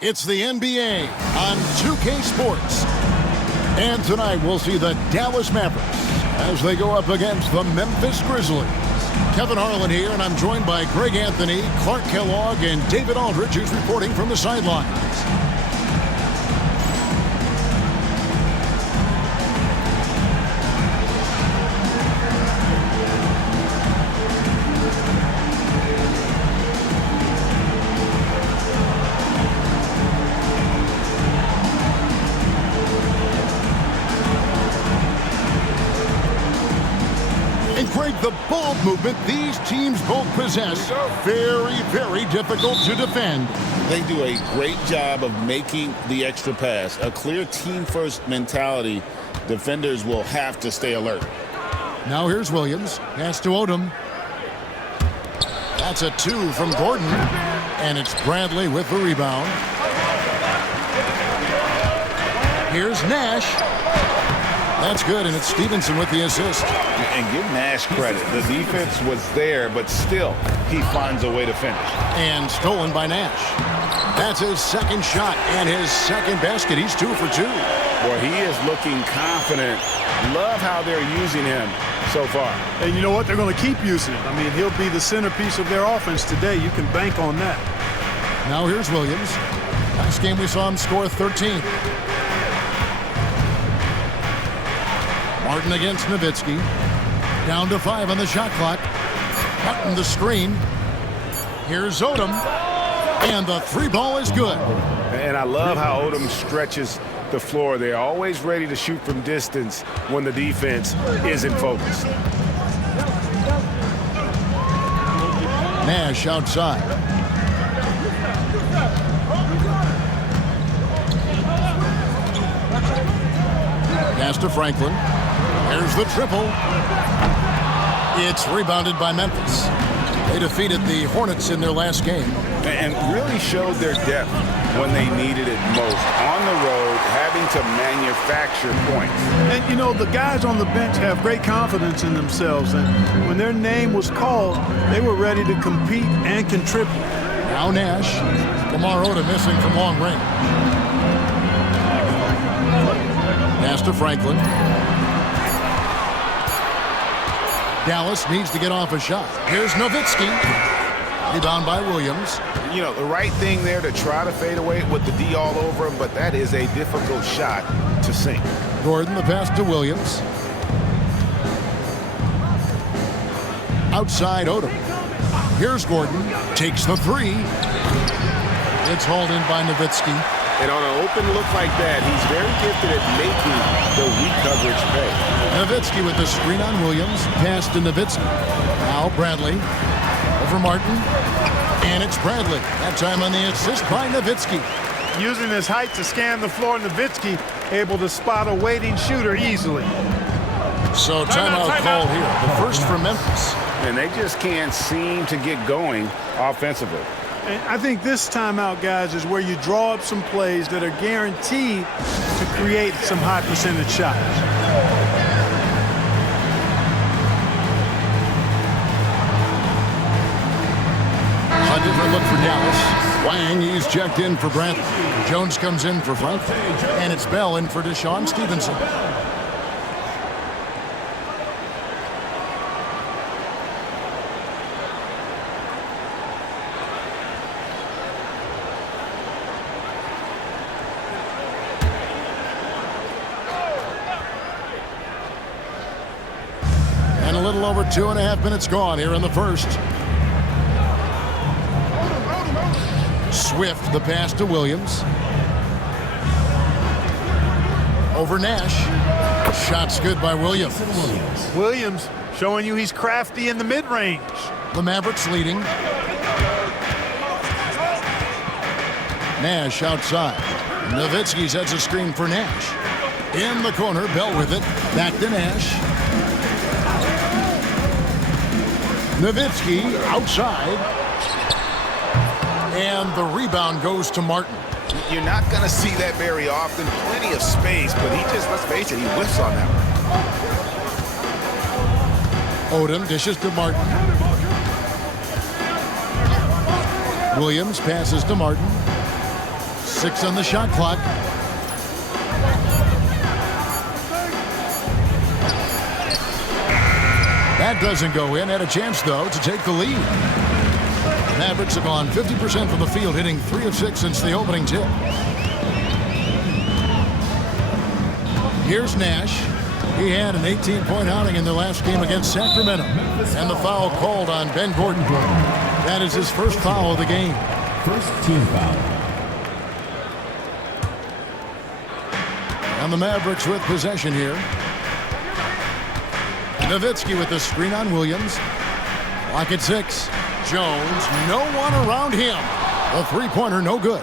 It's the NBA on 2K Sports. And tonight we'll see the Dallas Mavericks as they go up against the Memphis Grizzlies. Kevin Harlan here, and I'm joined by Greg Anthony, Clark Kellogg, and David Aldridge, who's reporting from the sidelines. The ball movement these teams both possess, very, very difficult to defend. They do a great job of making the extra pass. A clear team-first mentality. Defenders will have to stay alert. Now here's Williams. Pass to Odom. That's a 2 from Gordon. And it's Bradley with the rebound. Here's Nash. That's good, and it's Stevenson with the assist. And give Nash credit. The defense was there, but still, he finds a way to finish. And stolen by Nash. That's his second shot and his second basket. He's 2 for 2. Boy, he is looking confident. Love how they're using him so far. And you know what? They're going to keep using him. I mean, he'll be the centerpiece of their offense today. You can bank on that. Now here's Williams. Last game we saw him score 13. Martin against Nowitzki. Down to 5 on the shot clock. Martin the screen. Here's Odom. And the 3 ball is good. And I love how Odom stretches the floor. They're always ready to shoot from distance when the defense isn't focused. Nash outside. Pass to Franklin. Here's the triple. It's rebounded by Memphis. They defeated the Hornets in their last game. And really showed their depth when they needed it most. On the road, having to manufacture points. And, you know, the guys on the bench have great confidence in themselves. And when their name was called, they were ready to compete and contribute. Now Nash. Lamar Odom missing from long range. Pass to Franklin. Dallas needs to get off a shot. Here's Nowitzki. Rebound by Williams. You know, the right thing there to try to fade away with the D all over him, but that is a difficult shot to sink. Gordon, the pass to Williams. Outside Odom. Here's Gordon. Takes the 3. It's hauled in by Nowitzki. And on an open look like that, he's very gifted at making the weak coverage pay. Nowitzki with the screen on Williams. Pass to Nowitzki. Now Bradley. Over Martin. And it's Bradley. That time on the assist by Nowitzki. Using his height to scan the floor, Nowitzki able to spot a waiting shooter easily. So timeout called here. The first for Memphis. And they just can't seem to get going offensively. And I think this timeout, guys, is where you draw up some plays that are guaranteed to create some high percentage shots. A different look for Dallas. Wang, he's checked in for Bradley. Jones comes in for Franklin. And it's Bell in for Deshaun Stevenson. And a little over 2.5 minutes gone here in the first. Swift, the pass to Williams. Over Nash. Shot's good by Williams. Williams showing you he's crafty in the mid-range. The Mavericks leading. Nash outside. Nowitzki sets a screen for Nash. In the corner, Bell with it. Back to Nash. Nowitzki outside. And the rebound goes to Martin. You're not going to see that very often. Plenty of space, but he just, let's face it, he whiffs on that one. Odom dishes to Martin. Williams passes to Martin. 6 on the shot clock. That doesn't go in. Had a chance, though, to take the lead. Mavericks have gone 50% from the field, hitting 3 of 6 since the opening tip. Here's Nash. He had an 18-point outing in their last game against Sacramento. And the foul called on Ben Gordon. That is his first foul of the game. First team foul. And the Mavericks with possession here. Nowitzki with the screen on Williams. Lock at 6. Jones, no one around him. The three-pointer, no good.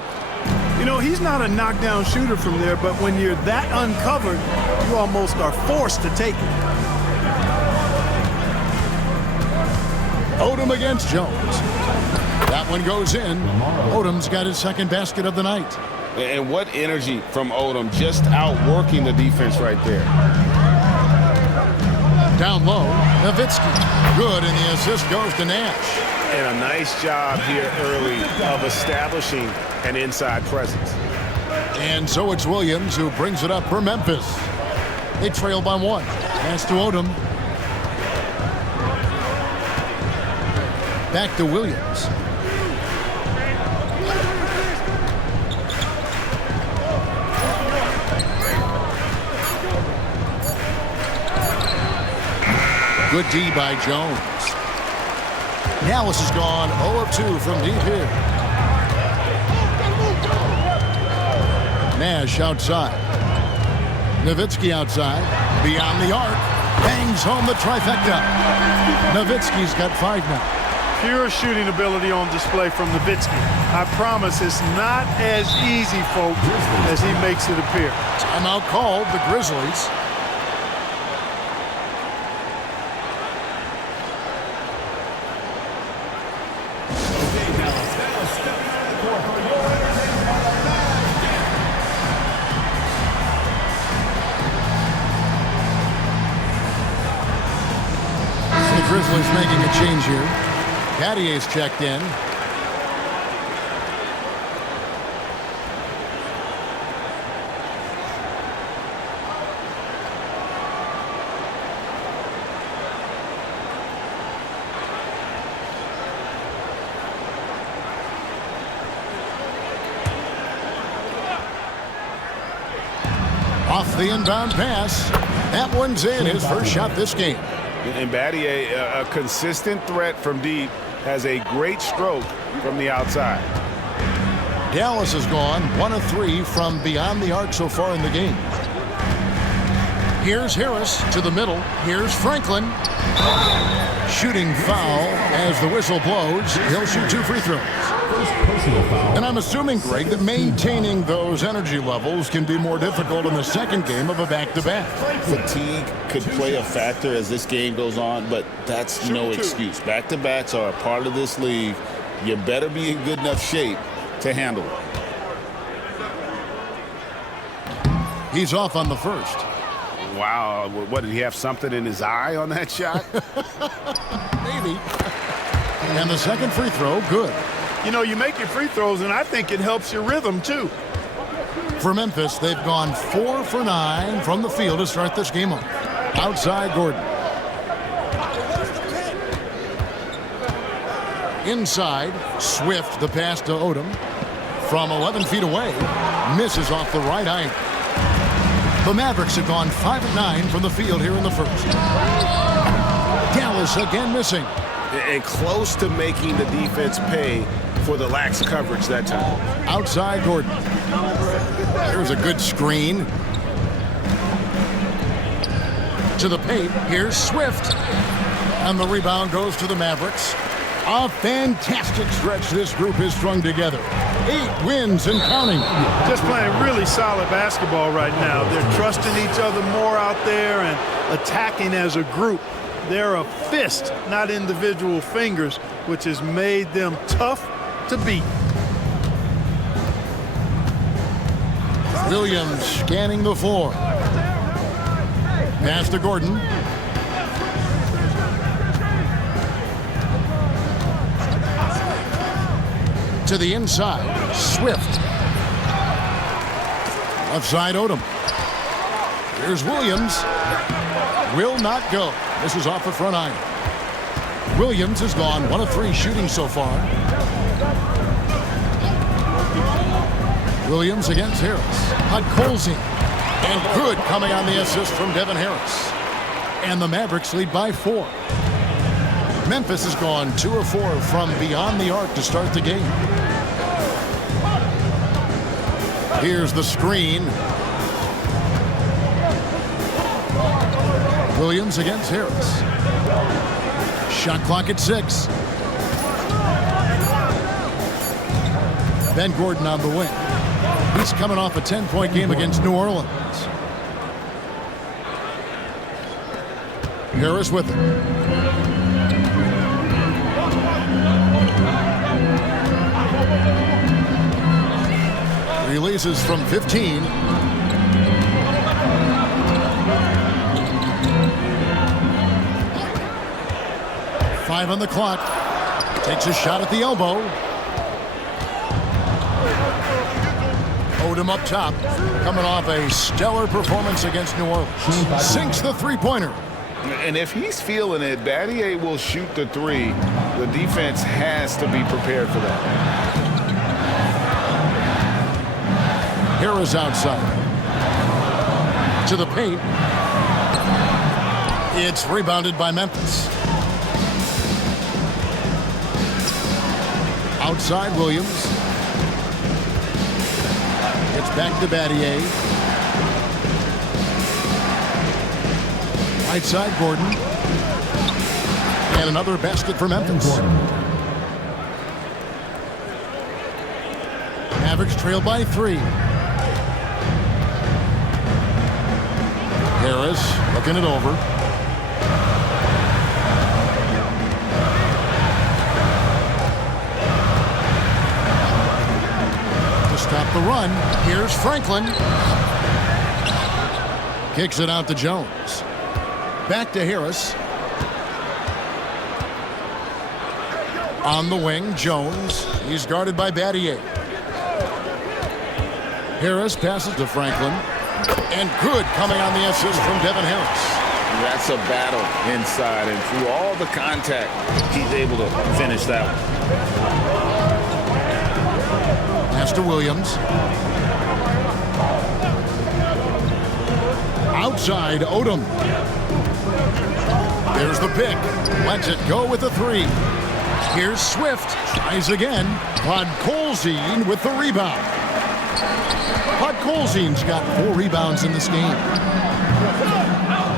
You know, he's not a knockdown shooter from there, but when you're that uncovered, you almost are forced to take it. Odom against Jones. That one goes in. Odom's got his second basket of the night. And what energy from Odom, just outworking the defense right there. Down low, Nowitzki. Good, and the assist goes to Nash. And a nice job here early of establishing an inside presence. And so it's Williams who brings it up for Memphis. They trail by 1. Pass to Odom. Back to Williams. Good D by Jones. Dallas has gone 0 of 2 from deep here. Nash outside. Nowitzki outside. Beyond the arc. Bangs home the trifecta. Nowitzki's got 5 now. Pure shooting ability on display from Nowitzki. I promise it's not as easy, folks, as he makes it appear. Timeout called, the Grizzlies. Grizzlies making a change here. Cadier's checked in. Off the inbound pass. That one's in. His first shot this game. And Battier, a consistent threat from deep, has a great stroke from the outside. Dallas has gone 1 of 3 from beyond the arc so far in the game. Here's Harris to the middle. Here's Franklin. Shooting foul as the whistle blows. He'll shoot 2 free throws. And I'm assuming, Greg, that maintaining those energy levels can be more difficult in the second game of a back-to-back. Fatigue could play a factor as this game goes on, but that's no excuse. Back-to-backs are a part of this league. You better be in good enough shape to handle it. He's off on the first. Wow, what, did he have something in his eye on that shot? Maybe. And the second free throw, good. You know, you make your free throws, and I think it helps your rhythm, too. For Memphis, they've gone 4 for 9 from the field to start this game off. Outside Gordon. Inside, Swift, the pass to Odom. From 11 feet away, misses off the right eye. The Mavericks have gone 5 of 9 from the field here in the first. Dallas again missing. And close to making the defense pay for the lax coverage that time. Outside Gordon. There's a good screen. To the paint. Here's Swift. And the rebound goes to the Mavericks. A fantastic stretch this group has strung together. 8 wins and counting. Just playing really solid basketball right now. They're trusting each other more out there and attacking as a group. They're a fist, not individual fingers, which has made them tough to beat. Williams scanning the floor. Pass to Gordon. To the inside, Swift. Left side, Odom. Here's Williams. Will not go. This is off the front iron. Williams has gone 1 of 3 shooting so far. Williams against Harris. Podkolzin. And good coming on the assist from Devin Harris. And the Mavericks lead by 4. Memphis has gone 2 of 4 from beyond the arc to start the game. Here's the screen. Williams against Harris. Shot clock at 6. Ben Gordon on the wing. He's coming off a 10-point game against New Orleans. Harris with it. Releases from 15. Five on the clock. Takes a shot at the elbow. Odom up top. Coming off a stellar performance against New Orleans. Sinks the three-pointer. And if he's feeling it, Battier will shoot the 3. The defense has to be prepared for that. Harris outside. To the paint. It's rebounded by Memphis. Outside Williams. It's back to Battier. Right side Gordon. And another basket for Memphis. Mavericks trail by 3. Harris looking it over. To stop the run, here's Franklin. Kicks it out to Jones. Back to Harris. On the wing, Jones. He's guarded by Battier. Harris passes to Franklin. And good coming on the assist from Devin Harris. That's a battle inside, and through all the contact, he's able to finish that one. Pass to Williams. Outside, Odom. There's the pick. Lets it go with the 3. Here's Swift. Tries again. Podkolzin with the rebound. Podkolzin's got 4 rebounds in this game.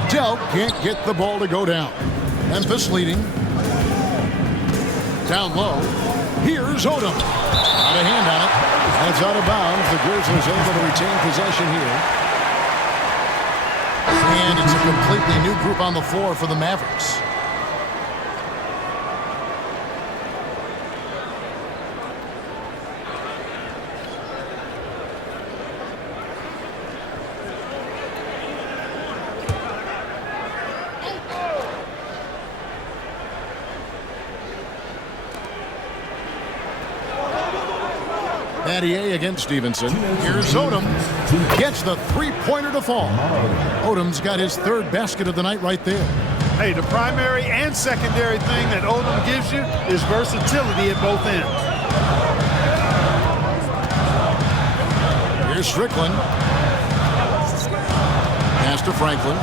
Delk can't get the ball to go down. Memphis leading. Down low. Here's Odom. Not a hand on it. And it's out of bounds. The Grizzlies able to retain possession here. And it's a completely new group on the floor for the Mavericks. Battier against Stevenson. Here's Odom. Gets the three-pointer to fall. Odom's got his 3rd basket of the night right there. Hey, the primary and secondary thing that Odom gives you is versatility at both ends. Here's Strickland. Pass to Franklin.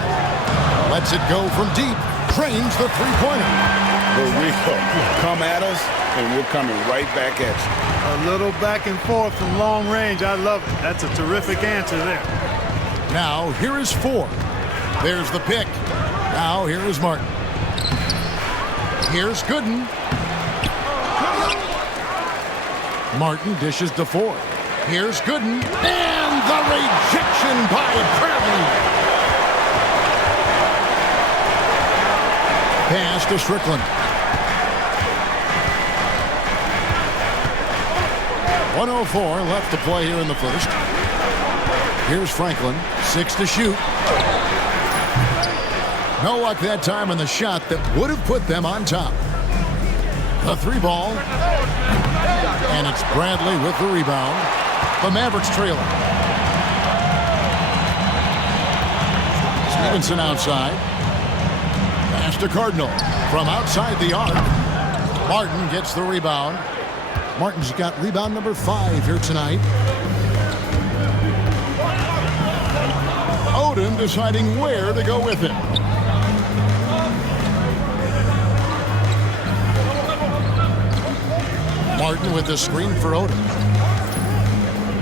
Lets it go from deep. Trains the three-pointer. Here we go. Come at us, and we're coming right back at you. A little back and forth from long range. I love it. That's a terrific answer there. Now, here is 4. There's the pick. Now, here is Martin. Here's Gooden. Martin dishes to 4. Here's Gooden. And the rejection by Bradley. Pass to Strickland. 1:04 left to play here in the first. Here's Franklin. 6 to shoot. No luck that time on the shot that would have put them on top. The 3 ball. And it's Bradley with the rebound. The Mavericks trailing. Stevenson outside. Pass to Cardinal from outside the arc. Martin gets the rebound. Martin's got rebound number 5 here tonight. Odom deciding where to go with it. Martin with the screen for Odom.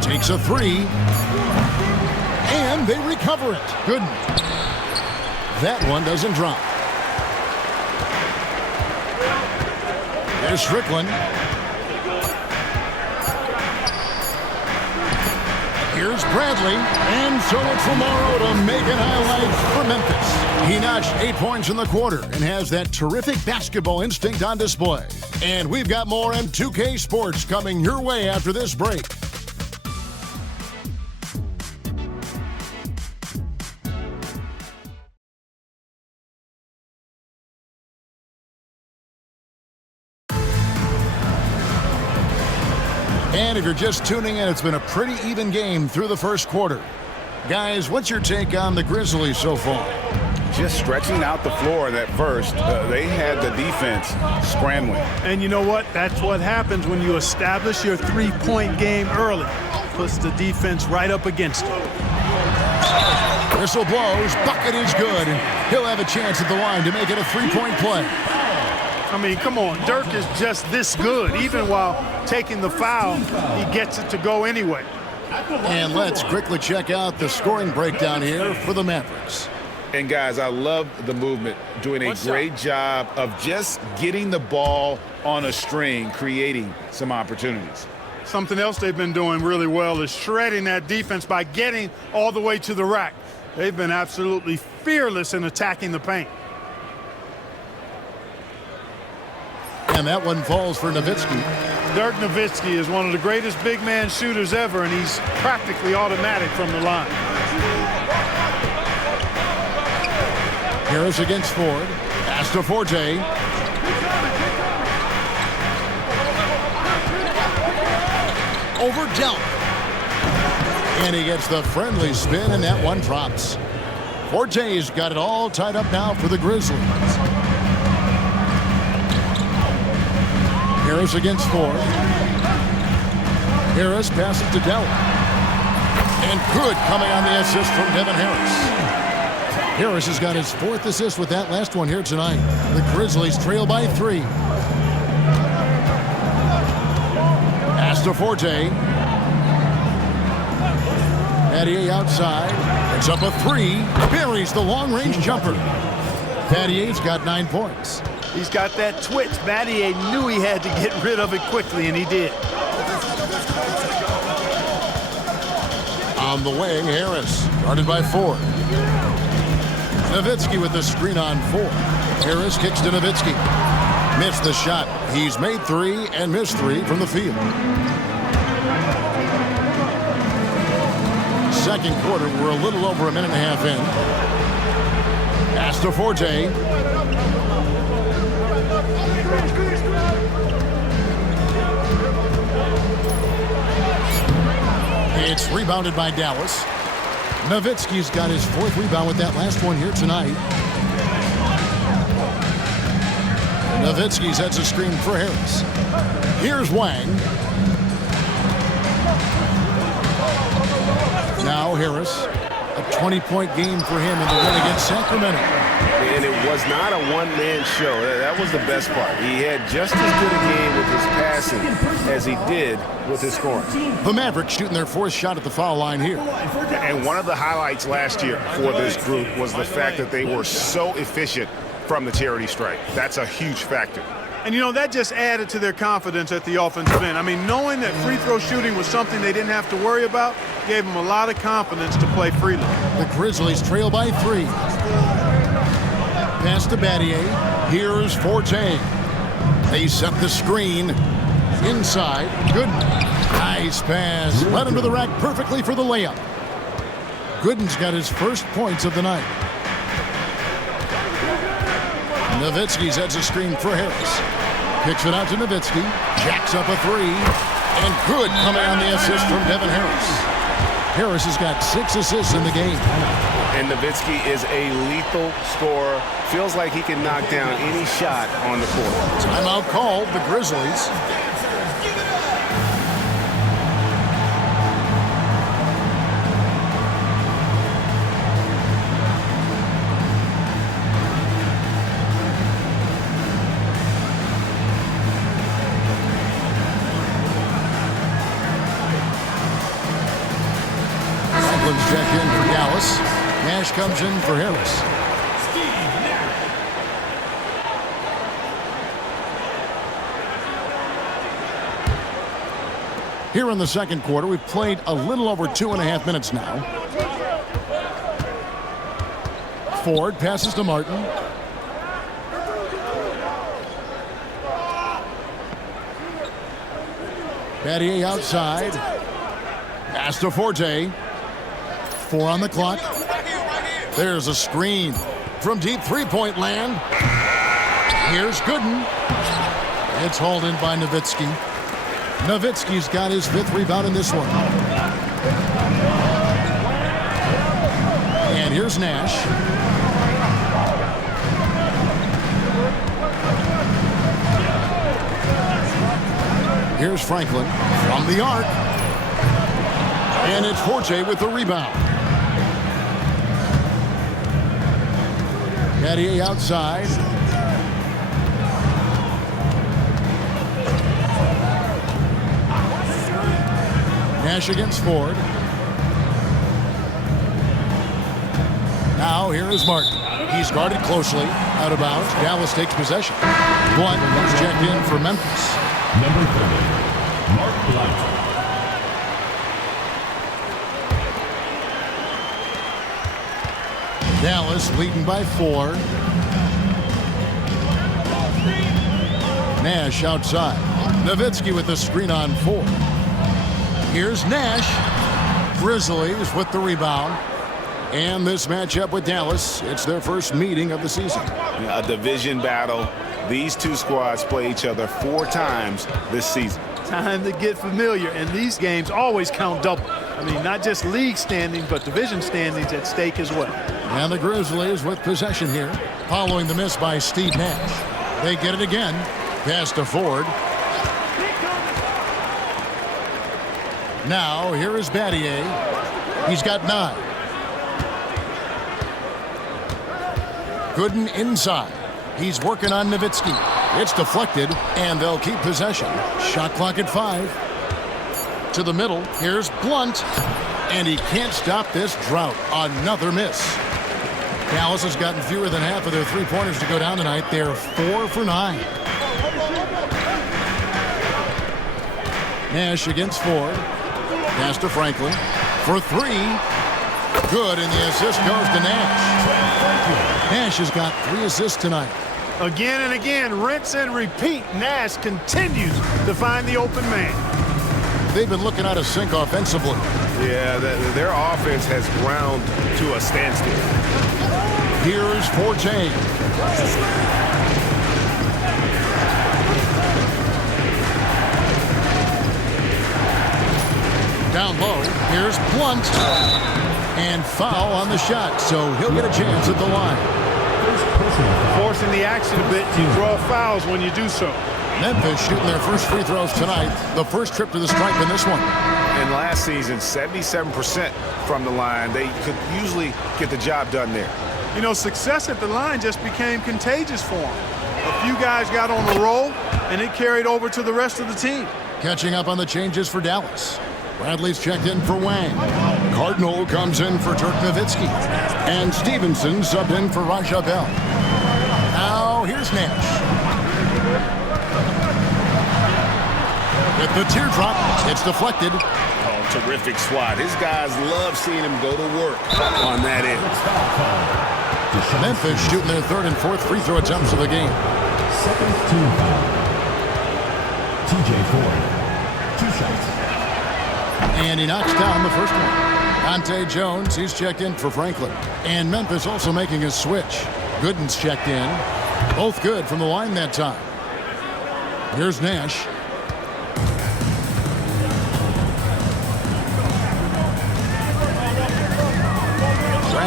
Takes a 3. And they recover it. Good. That one doesn't drop. There's Strickland. Here's Bradley. And so it's Lamar Odom making highlights for Memphis. He notched 8 points in the quarter and has that terrific basketball instinct on display. And we've got more M2K Sports coming your way after this break. And if you're just tuning in, it's been a pretty even game through the first quarter. Guys, what's your take on the Grizzlies so far? Just stretching out the floor in that first. They had the defense scrambling. And you know what? That's what happens when you establish your three-point game early. Puts the defense right up against it. Whistle blows. Bucket is good. And he'll have a chance at the line to make it a three-point play. I mean, come on. Dirk is just this good. Even while taking the foul, he gets it to go anyway. And let's quickly check out the scoring breakdown here for the Mavericks. And guys, I love the movement, doing a great job of just getting the ball on a string, creating some opportunities. Something else they've been doing really well is shredding that defense by getting all the way to the rack. They've been absolutely fearless in attacking the paint. And that one falls for Nowitzki. Dirk Nowitzki is one of the greatest big man shooters ever, and he's practically automatic from the line. Harris against Ford. Pass to Forte. Over Delp. And he gets the friendly spin, and that one drops. Forte's got it all tied up now for the Grizzlies. Harris against Ford. Harris passes to Delp. And good coming on the assist from Devin Harris. Harris has got his 4th assist with that last one here tonight. The Grizzlies trail by 3. Pass to Forte. Battier outside. It's up a 3. Buries the long-range jumper. Battier's got 9 points. He's got that twitch. Battier knew he had to get rid of it quickly, and he did. On the wing, Harris. Guarded by Ford. Nowitzki with the screen on 4. Harris kicks to Nowitzki. Missed the shot. He's made 3 and missed 3 from the field. Second quarter, we're a little over a minute and a half in. Pass to Forte. It's rebounded by Dallas. Nowitzki's got his 4th rebound with that last one here tonight. Nowitzki sets a screen for Harris. Here's Wang. Now Harris. A 20-point game for him in the win against Sacramento. And it was not a one-man show. That was the best part. He had just as good a game with his passing as he did with his scoring. The Mavericks shooting their 4th shot at the foul line here. And one of the highlights last year for this group was the fact that they were so efficient from the charity strike. That's a huge factor. And, you know, that just added to their confidence at the offensive end. I mean, knowing that free throw shooting was something they didn't have to worry about gave them a lot of confidence to play freely. The Grizzlies trail by 3. Pass to Battier. Here's Forte. They set the screen. Inside. Good. Nice pass. Led him to the rack perfectly for the layup. Gooden's got his 1st points of the night. Nowitzki sets a screen for Harris. Kicks it out to Nowitzki. Jacks up a 3. And good coming on the assist from Devin Harris. Harris has got 6 assists in the game. And Nowitzki is a lethal scorer. Feels like he can knock down any shot on the court. Timeout called, the Grizzlies. Franklin's checked in for Dallas. Nash comes in for Harris. Here in the second quarter, we've played a little over 2.5 minutes now. Ford passes to Martin. Battier outside. Pass to Forte. 4 on the clock. There's a screen from deep three-point land. Here's Gooden. It's hauled in by Nowitzki. Nowitzki's got his 5th rebound in this one. And here's Nash. Here's Franklin from the arc. And it's Forte with the rebound. Battier outside. Nash against Ford. Now here is Martin. He's guarded closely. Out of bounds. Dallas takes possession. Blunt is checked in for Memphis. Number 30, Mark Blunt. Dallas leading by 4. Nash outside. Nowitzki with the screen on 4. Here's Nash. Grizzlies with the rebound. And this matchup with Dallas, it's their first meeting of the season. A division battle. These two squads play each other 4 times this season. Time to get familiar, and these games always count double. I mean, not just league standings, but division standings at stake as well. And the Grizzlies with possession here, following the miss by Steve Nash. They get it again. Pass to Ford. Now, here is Battier. He's got 9. Gooden inside. He's working on Nowitzki. It's deflected, and they'll keep possession. Shot clock at 5. To the middle. Here's Blunt. And he can't stop this drought. Another miss. Dallas has gotten fewer than half of their 3-pointers to go down tonight. They're 4 for 9. Nash against Ford. Pass to Franklin for 3. Good, and the assist goes to Nash. Nash has got 3 assists tonight. Again and again, rinse and repeat. Nash continues to find the open man. They've been looking out of sync offensively. Yeah, their offense has ground to a standstill. Here's Forte. Down low, here's Blunt. And foul on the shot, so he'll get a chance at the line. Forcing the action a bit, you draw fouls when you do so. Memphis shooting their first free throws tonight. The first trip to the stripe in this one. And last season, 77% from the line. They could usually get the job done there. You know, success at the line just became contagious for them. A few guys got on the roll, and it carried over to the rest of the team. Catching up on the changes for Dallas. Bradley's checked in for Wang. Cardinal comes in for Dirk Nowitzki. And Stevenson subbed in for Raja Bell. Now here's Nash. With the teardrop, it's deflected. Oh, terrific swat. His guys love seeing him go to work on that end. Memphis shooting their 3rd and 4th free throw attempts of the game. Second team foul. TJ Ford. 2 shots. And he knocks down the first one. Dante Jones, he's checked in for Franklin. And Memphis also making a switch. Gooden's checked in. Both good from the line that time. Here's Nash.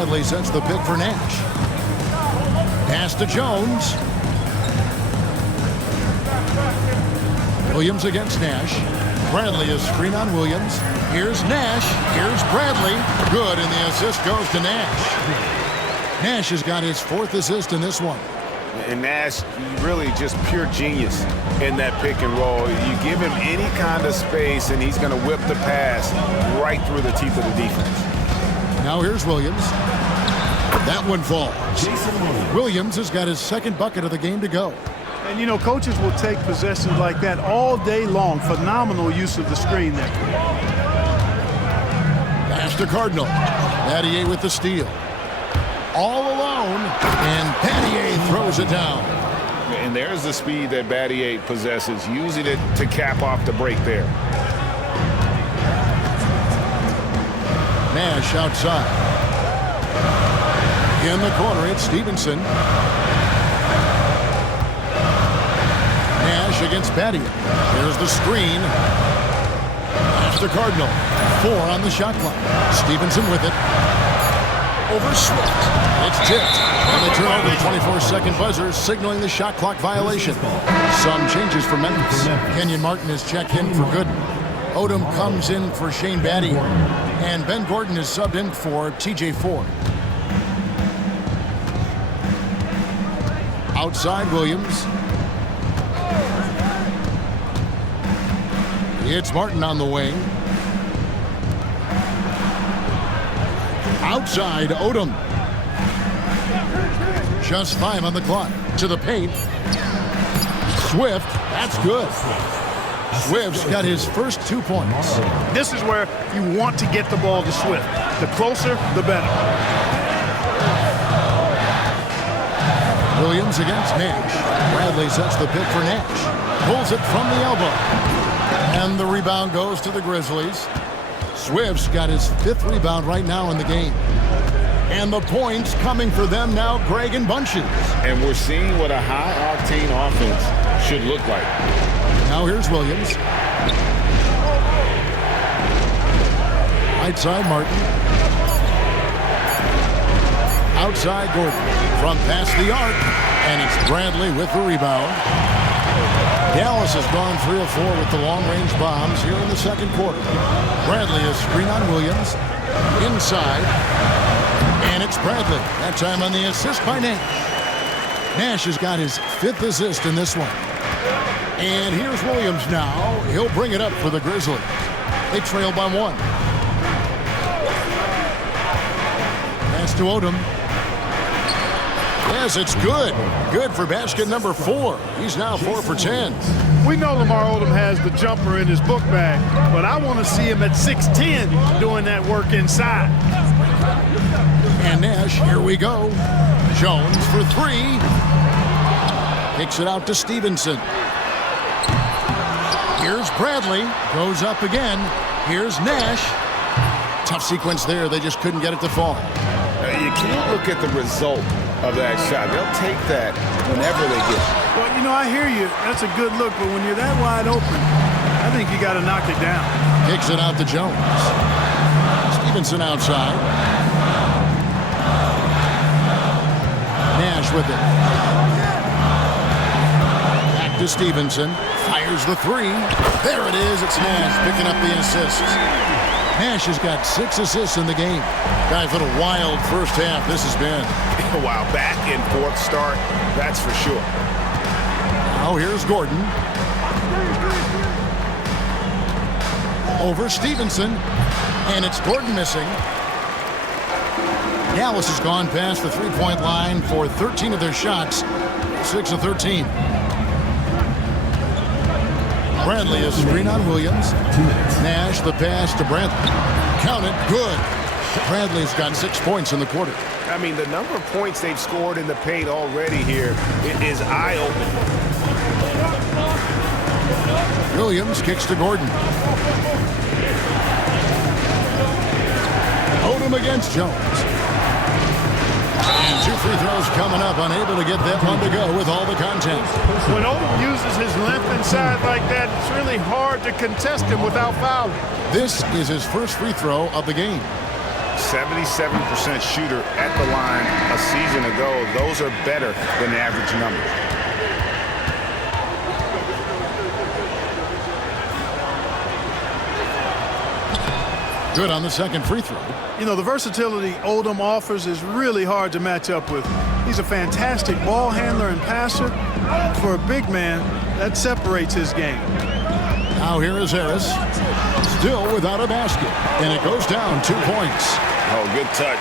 Bradley sets the pick for Nash. Pass to Jones. Williams against Nash. Bradley is screen on Williams. Here's Nash. Here's Bradley. Good, and the assist goes to Nash. Nash has got his 4th assist in this one. And Nash, really just pure genius in that pick and roll. You give him any kind of space, and he's going to whip the pass right through the teeth of the defense. Now here's Williams. That one falls. Williams has got his 2nd bucket of the game to go. And, you know, coaches will take possessions like that all day long. Phenomenal use of the screen there. Pass to Cardinal. Battier with the steal. All alone, and Battier throws it down. And there's the speed that Battier possesses, using it to cap off the break there. Nash outside. In the corner, it's Stevenson. Nash against Battier. There's the screen. Pass to Cardinal. 4 on the shot clock. Stevenson with it. Over Swift. It's tipped. And they turn over the 24-second buzzer, signaling the shot clock violation. Some changes for Memphis. Kenyon Martin is checked in for Gooden. Odom comes in for Shane Battier. And Ben Gordon is subbed in for TJ Ford. Outside Williams. It's Martin on the wing. Outside Odom. Just 5 on the clock. To the paint. Swift. That's good. Swift's got his first 2 points. This is where you want to get the ball to Swift. The closer, the better. Williams against Nash. Bradley sets the pick for Nash. Pulls it from the elbow. And the rebound goes to the Grizzlies. Swift's got his 5th rebound right now in the game. And the points coming for them now, Greg in bunches. And we're seeing what a high-octane offense should look like. Now here's Williams. Right side Martin. Outside Gordon. From past the arc. And it's Bradley with the rebound. Dallas has gone 3 of 4 with the long-range bombs here in the 2nd quarter. Bradley is screen on Williams. Inside. And it's Bradley. That time on the assist by Nash. Nash has got his 5th assist in this one. And here's Williams now. He'll bring it up for the Grizzlies. They trail by 1. Pass to Odom. Yes, it's good. Good for basket number 4. He's now 4 for 10. We know Lamar Odom has the jumper in his book bag, but I want to see him at 6'10" doing that work inside. And Nash, here we go. Jones for 3. Kicks it out to Stevenson. Here's Bradley. Goes up again. Here's Nash. Tough sequence there. They just couldn't get it to fall. You can't look at the result of that shot. They'll take that whenever they get it. Well, you know, I hear you. That's a good look, but when you're that wide open, I think you got to knock it down. Kicks it out to Jones. Stevenson outside. Nash with it. Back to Stevenson. Fires the 3. There it is. It's Nash picking up the assist. Nash has got 6 assists in the game. Guys, what a wild first half this has been. Wow, back and forth start, that's for sure. Now here's Gordon. Over Stevenson. And it's Gordon missing. Dallas has gone past the 3-point line for 13 of their shots. 6 of 13. Bradley is screen on Williams. Nash the pass to Bradley. Count it. Good. Bradley's got 6 points in the quarter. I mean, the number of points they've scored in the paint already here is eye-opening. Williams kicks to Gordon. Odom against Jones. And 2 free throws coming up. Unable to get that one to go with all the content. When Odom uses his length inside like that, it's really hard to contest him without fouling. This is his first free throw of the game. 77% shooter at the line a season ago. Those are better than the average numbers. Good on the second free throw. You know, the versatility Odom offers is really hard to match up with. He's a fantastic ball handler and passer. For a big man, that separates his game. Now here is Harris, still without a basket, and it goes down 2 points. Oh, good touch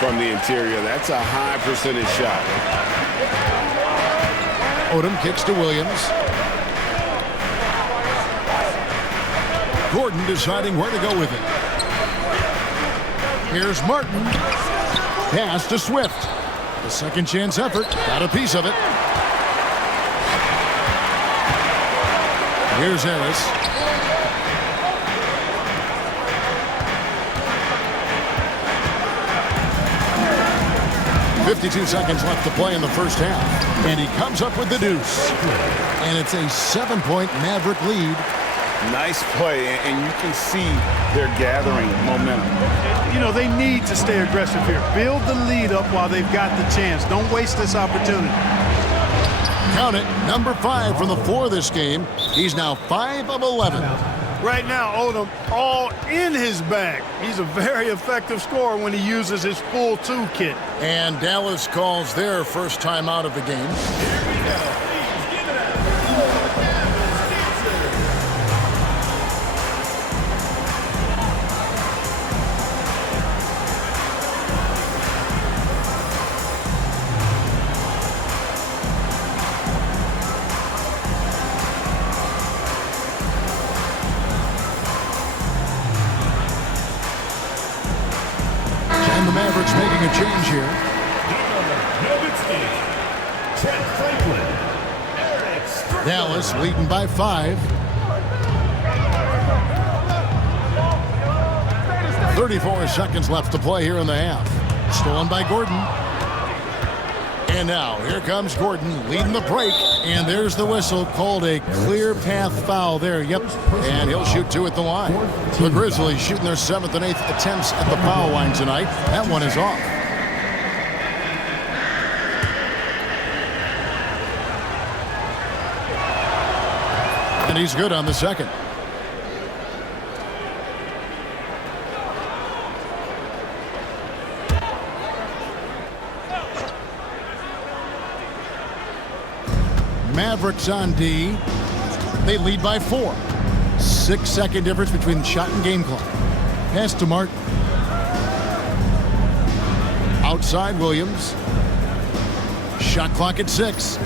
from the interior. That's a high percentage shot. Odom kicks to Williams. Gordon deciding where to go with it. Here's Martin. Pass to Swift. The second chance effort. Got a piece of it. Here's Harris. "52 seconds left to play in the first half. And he comes up with the deuce. And it's a 7-point Maverick lead. Nice play, and you can see they're gathering momentum. You know, they need to stay aggressive here. Build the lead up while they've got the chance. Don't waste this opportunity. Count it, number 5 from the floor this game. He's now 5 of 11. Right now, Odom all in his bag. He's a very effective scorer when he uses his full toolkit. And Dallas calls their first time out of the game. And the Mavericks making a change here. Dallas leading by 5. 34 seconds left to play here in the half. Stolen by Gordon. And now here comes Gordon leading the break. And there's the whistle, called a clear path foul there. Yep. And he'll shoot 2 at the line. The Grizzlies shooting their 7th and 8th attempts at the foul line tonight. That one is off. And he's good on the second. Mavericks on D. They lead by 4. 6-second difference between shot and game clock. Pass to Martin. Outside Williams. Shot clock at 6.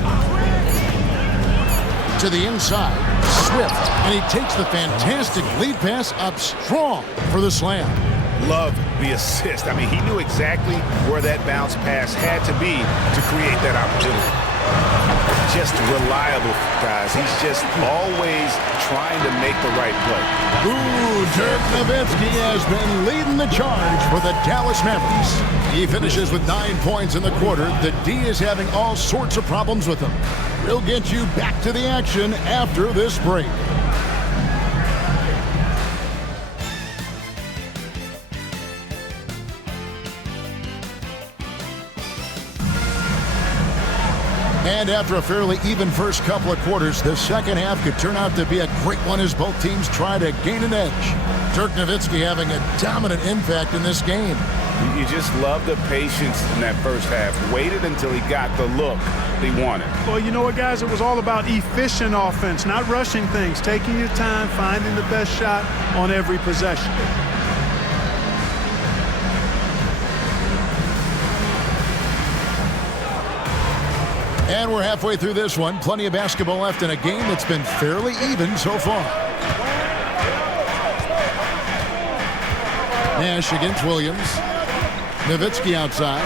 To the inside. Swift. And he takes the fantastic lead pass up strong for the slam. Love the assist. I mean, he knew exactly where that bounce pass had to be to create that opportunity. Just reliable, guys. He's just always trying to make the right play. Ooh, Dirk Nowitzki has been leading the charge for the Dallas Mavericks. He finishes with 9 points in the quarter. The D is having all sorts of problems with him. We'll get you back to the action after this break. And after a fairly even first couple of quarters, the second half could turn out to be a great one as both teams try to gain an edge. Dirk Nowitzki having a dominant impact in this game. You just love the patience in that first half. Waited until he got the look he wanted. Well, you know what, guys? It was all about efficient offense, not rushing things, taking your time, finding the best shot on every possession. And we're halfway through this one. Plenty of basketball left in a game that's been fairly even so far. Nash against Williams. Nowitzki outside.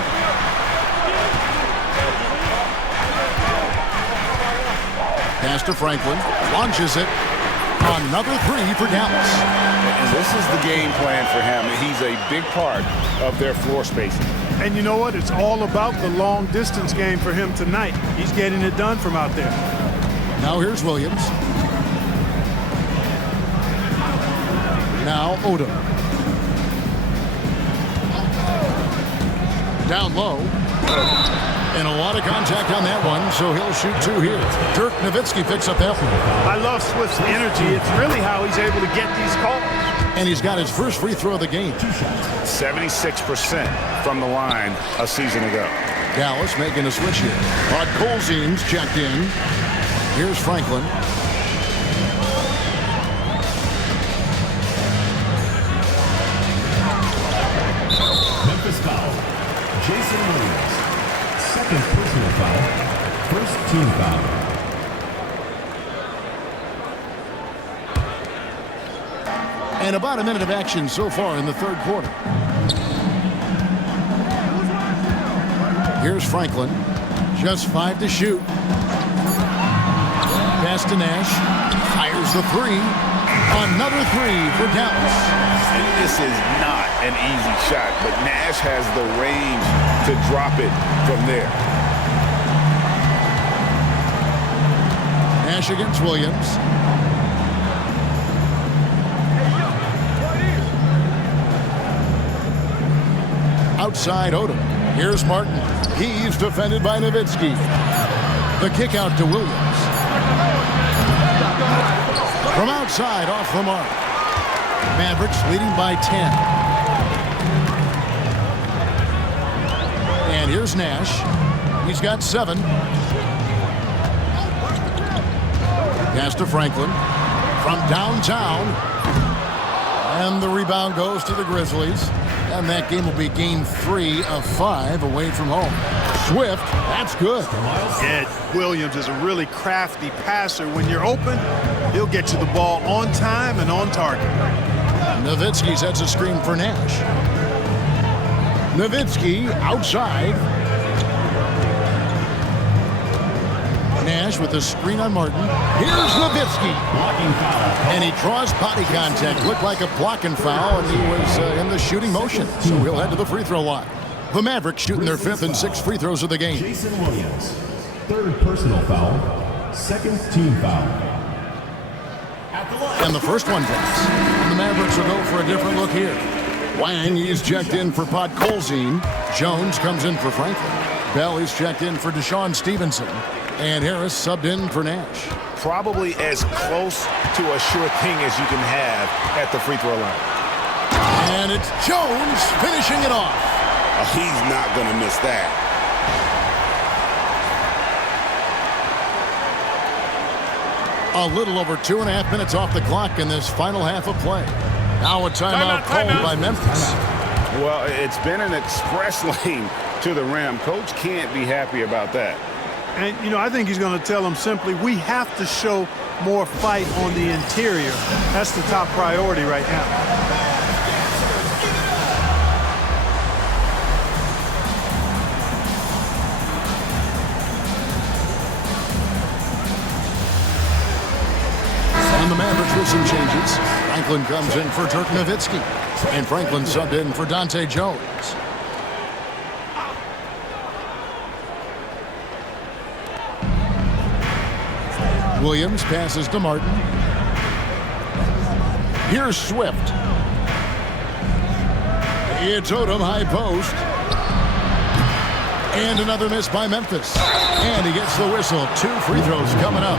Pass to Franklin. Launches it. Another 3 for Dallas. And this is the game plan for him. He's a big part of their floor spacing. And you know what? It's all about the long distance game for him tonight. He's getting it done from out there. Now here's Williams. Now Odom. Down low. And a lot of contact on that one, so he'll shoot 2 here. Dirk Nowitzki picks up that one. I love Swift's energy. It's really how he's able to get these calls. And he's got his first free throw of the game. 76% from the line a season ago. Dallas making a switch here. Colzine's checked in. Here's Franklin. Memphis foul. Jason Williams. Second personal foul. First team foul. And about a minute of action so far in the third quarter. Here's Franklin. Just 5 to shoot. Pass to Nash. Fires the 3. Another 3 for Dallas. And this is not an easy shot, but Nash has the range to drop it from there. Nash against Williams. Outside Odom. Here's Martin. He's defended by Nowitzki. The kick out to Williams. From outside, off the mark. Mavericks leading by 10. And here's Nash. He's got 7. Pass to Franklin. From downtown. And the rebound goes to the Grizzlies. And that game will be game 3 of 5 away from home. Swift, that's good. Yeah, Williams is a really crafty passer. When you're open, he'll get you the ball on time and on target. Nowitzki sets a screen for Nash. Nowitzki outside. Nash with the screen on Martin. Here's Nowitzki. And he draws body contact. Looked like a blocking foul, and he was in the shooting motion. So he'll head to the free throw line. The Mavericks shooting their 5th and 6th free throws of the game. Jason Williams. Third personal foul. Second team foul. And the first one drops. And the Mavericks will go for a different look here. Wang is checked in for Colzine. Jones comes in for Franklin. Bell is checked in for Deshaun Stevenson. And Harris subbed in for Nash. Probably as close to a sure thing as you can have at the free throw line. And it's Jones finishing it off. Oh, he's not going to miss that. A little over 2.5 minutes off the clock in this final half of play. Now a timeout called by Memphis. Well, it's been an express lane to the rim. Coach can't be happy about that. And, you know, I think he's going to tell them simply, we have to show more fight on the interior. That's the top priority right now. And the Mavericks with some changes. Franklin comes in for Dirk Nowitzki. And Franklin subbed in for Dante Jones. Williams passes to Martin. Here's Swift. It's Odom, high post. And another miss by Memphis. And he gets the whistle. 2 free throws coming up.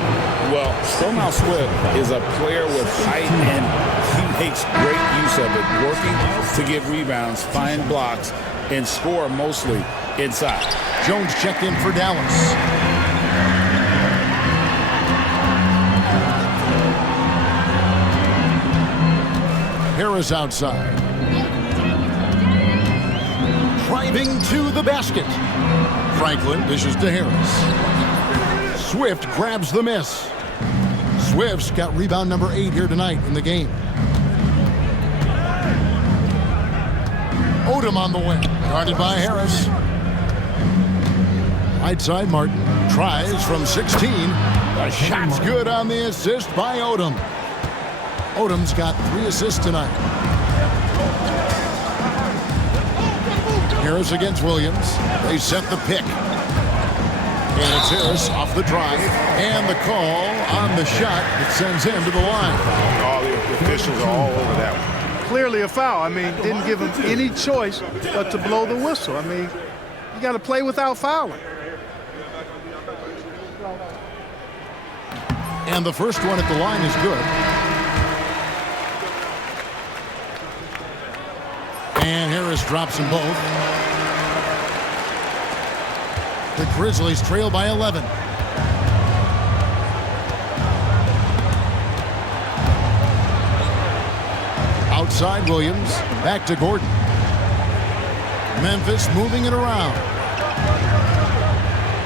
Well, somehow Swift is a player with height, and he makes great use of it, working to get rebounds, find blocks, and score mostly inside. Jones checked in for Dallas. Harris outside. Driving to the basket. Franklin dishes to Harris. Swift grabs the miss. Swift's got rebound number 8 here tonight in the game. Odom on the wing. Guarded by Harris. Right side, Martin tries from 16. The shot's good on the assist by Odom. Odom's got 3 assists tonight. Harris against Williams. They set the pick. And it's Harris off the drive. And the call on the shot that sends him to the line. All the officials are all over that one. Clearly a foul. I mean, didn't give him any choice but to blow the whistle. I mean, You got to play without fouling. And the first one at the line is good. And Harris drops them both. The Grizzlies trail by 11. Outside Williams, back to Gordon. Memphis moving it around.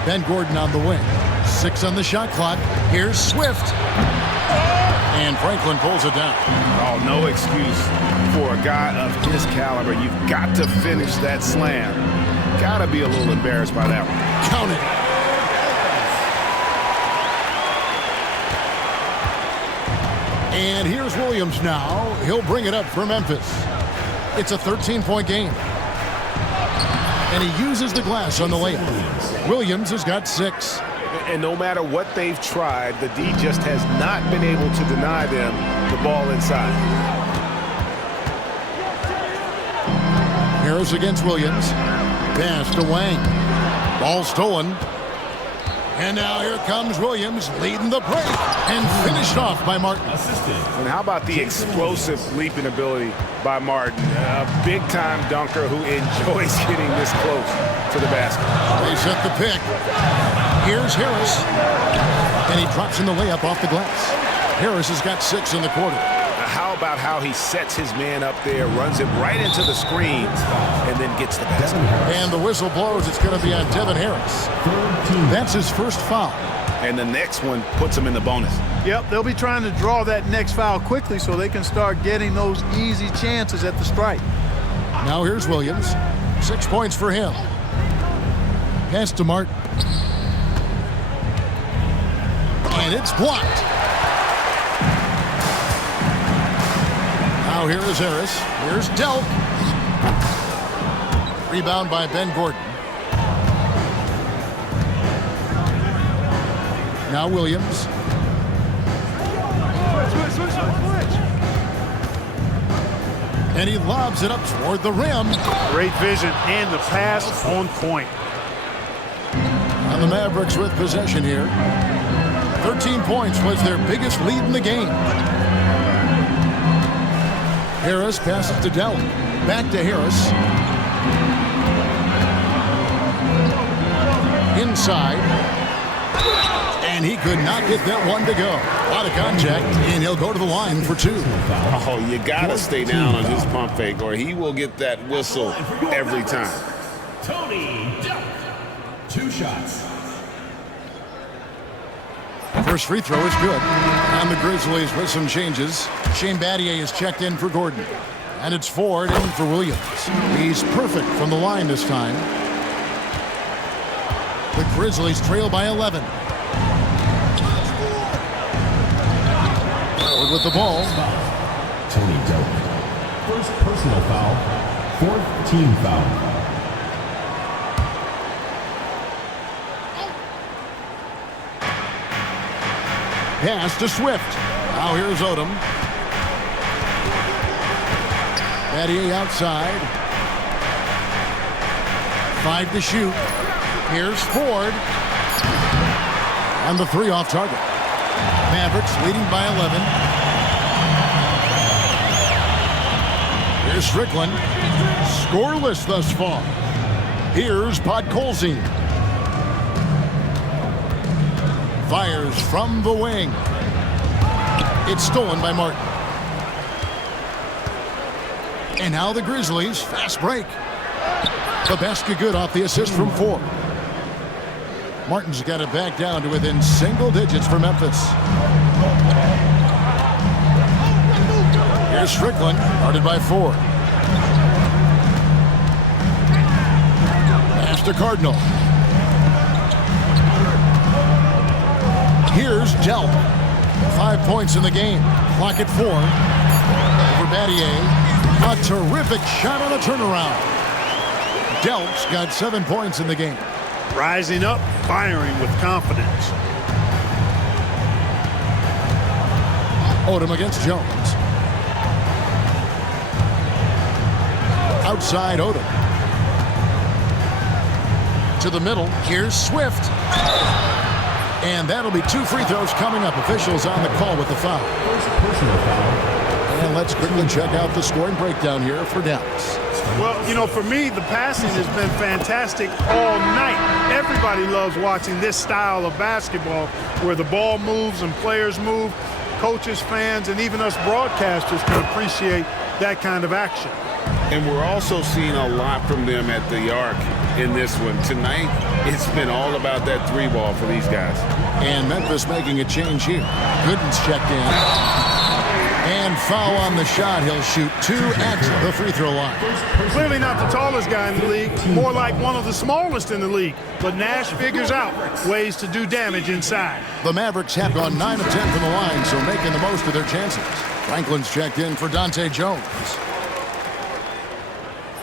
Ben Gordon on the wing. 6 on the shot clock. Here's Swift. And Franklin pulls it down. Oh, no excuse for a guy of his caliber. You've got to finish that slam. Got to be a little embarrassed by that one. Count it. And here's Williams now. He'll bring it up for Memphis. It's a 13-point game. And he uses the glass on the layup. Williams has got 6. And no matter what they've tried, the D just has not been able to deny them the ball inside. Harris against Williams. Pass to Wang. Ball stolen. And now here comes Williams leading the break and finished off by Martin. And how about the explosive leaping ability by Martin? A big-time dunker who enjoys getting this close to the basket. They set the pick. Here's Harris. And he drops in the layup off the glass. Harris has got 6 in the quarter. How about how he sets his man up there, runs it right into the screens, and then gets the basket. And the whistle blows. It's going to be on Devin Harris. That's his first foul. And the next one puts him in the bonus. Yep, they'll be trying to draw that next foul quickly so they can start getting those easy chances at the strike. Now here's Williams. 6 points for him. Pass to Martin. And it's blocked. Now here is Harris. Here's Delk. Rebound by Ben Gordon. Now Williams. And he lobs it up toward the rim. Great vision and the pass on point. And the Mavericks with possession here. 13 points was their biggest lead in the game. Harris passes to Delk. Back to Harris. Inside. And he could not get that one to go. Out of contact, and he'll go to the line for 2. Oh, you got to stay down on his pump fake, or he will get that whistle every time. Tony Delk. 2 shots. First free throw is good. And the Grizzlies with some changes. Shane Battier is checked in for Gordon. And it's Ford in for Williams. He's perfect from the line this time. The Grizzlies trail by 11. Ford with the ball. Tony Delk. First personal foul. 4th team foul. Pass to Swift. Now here's Odom. Battier outside. 5 to shoot. Here's Ford. And the 3 off target. Mavericks leading by 11. Here's Strickland. Scoreless thus far. Here's Podkolzin. Fires from the wing. It's stolen by Martin. And now the Grizzlies, fast break. The basket good off the assist from Ford. Martin's got it back down to within single digits for Memphis. Here's Strickland, guarded by Ford. Pass to Cardinal. Here's Delk. 5 points in the game. Clock at 4. Over Battier. A terrific shot on a turnaround. Delk's got 7 points in the game. Rising up, firing with confidence. Odom against Jones. Outside Odom. To the middle. Here's Swift. And that'll be 2 free throws coming up. Officials on the call with the foul. First personal foul. And let's quickly check out the scoring breakdown here for Dallas. Well, you know, for me, the passing has been fantastic all night. Everybody loves watching this style of basketball where the ball moves and players move. Coaches, fans, and even us broadcasters can appreciate that kind of action. And we're also seeing a lot from them at the arc in this one. Tonight, it's been all about that 3-ball for these guys. And Memphis making a change here. Gooden's checked in. And foul on the shot. He'll shoot 2 at the free throw line. Clearly not the tallest guy in the league, more like one of the smallest in the league. But Nash figures out ways to do damage inside. The Mavericks have gone 9 of 10 from the line, so making the most of their chances. Franklin's checked in for Dante Jones.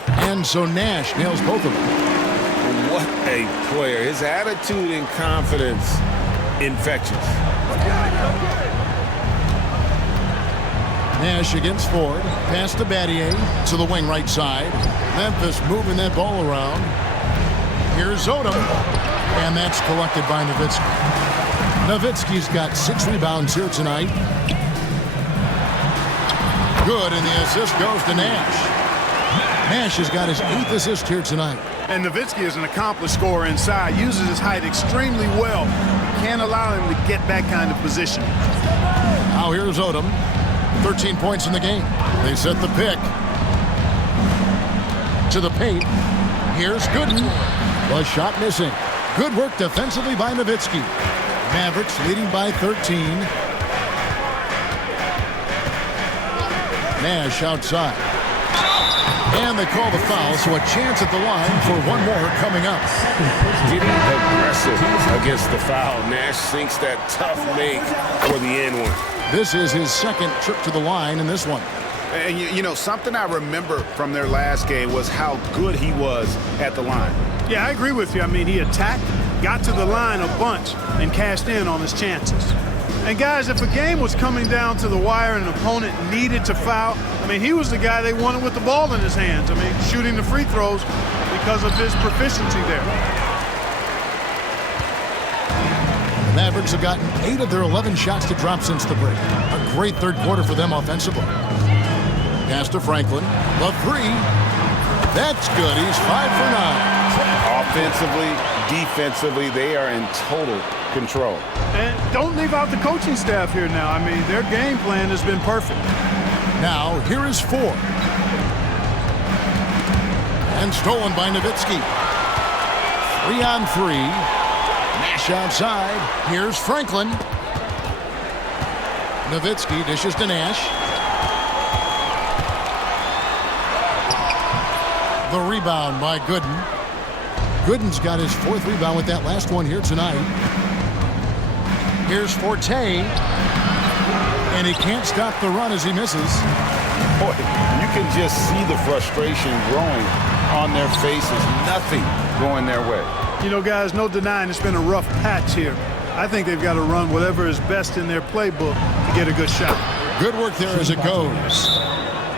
And so Nash nails both of them. What a player. His attitude and confidence, infectious. Nash against Ford. Pass to Battier to the wing right side. Memphis moving that ball around. Here's Odom. And that's collected by Nowitzki. Nowitzki's got 6 rebounds here tonight. Good, and the assist goes to Nash. Nash has got his 8th assist here tonight. And Nowitzki is an accomplished scorer inside, uses his height extremely well. Can't allow him to get that kind of position. Now here's Odom. 13 points in the game. They set the pick. To the paint. Here's Gooden. The shot missing. Good work defensively by Nowitzki. Mavericks leading by 13. Nash outside. And they call the foul, so a chance at the line for one more coming up. Getting aggressive against the foul. Nash sinks that tough make for the end one. This is his 2nd trip to the line in this one. And you know, something I remember from their last game was how good he was at the line. Yeah, I agree with you. I mean, he attacked, got to the line a bunch, and cashed in on his chances. And guys, if a game was coming down to the wire and an opponent needed to foul, I mean, he was the guy they wanted with the ball in his hands. I mean, shooting the free throws because of his proficiency there. The Mavericks have gotten 8 of their 11 shots to drop since the break. A great 3rd quarter for them offensively. Pass to Franklin. The 3. That's good. He's 5 for 9. Offensively, defensively, they are in total control. And don't leave out the coaching staff here now. I mean, their game plan has been perfect. Now, here is 4. And stolen by Nowitzki. 3 on 3. Nash outside. Here's Franklin. Nowitzki dishes to Nash. The rebound by Gooden. Gooden's got his 4th rebound with that last one here tonight. Here's Forte. And he can't stop the run as he misses. Boy, you can just see the frustration growing on their faces. Nothing going their way. You know, guys, no denying it's been a rough patch here. I think they've got to run whatever is best in their playbook to get a good shot. Good work there as it goes.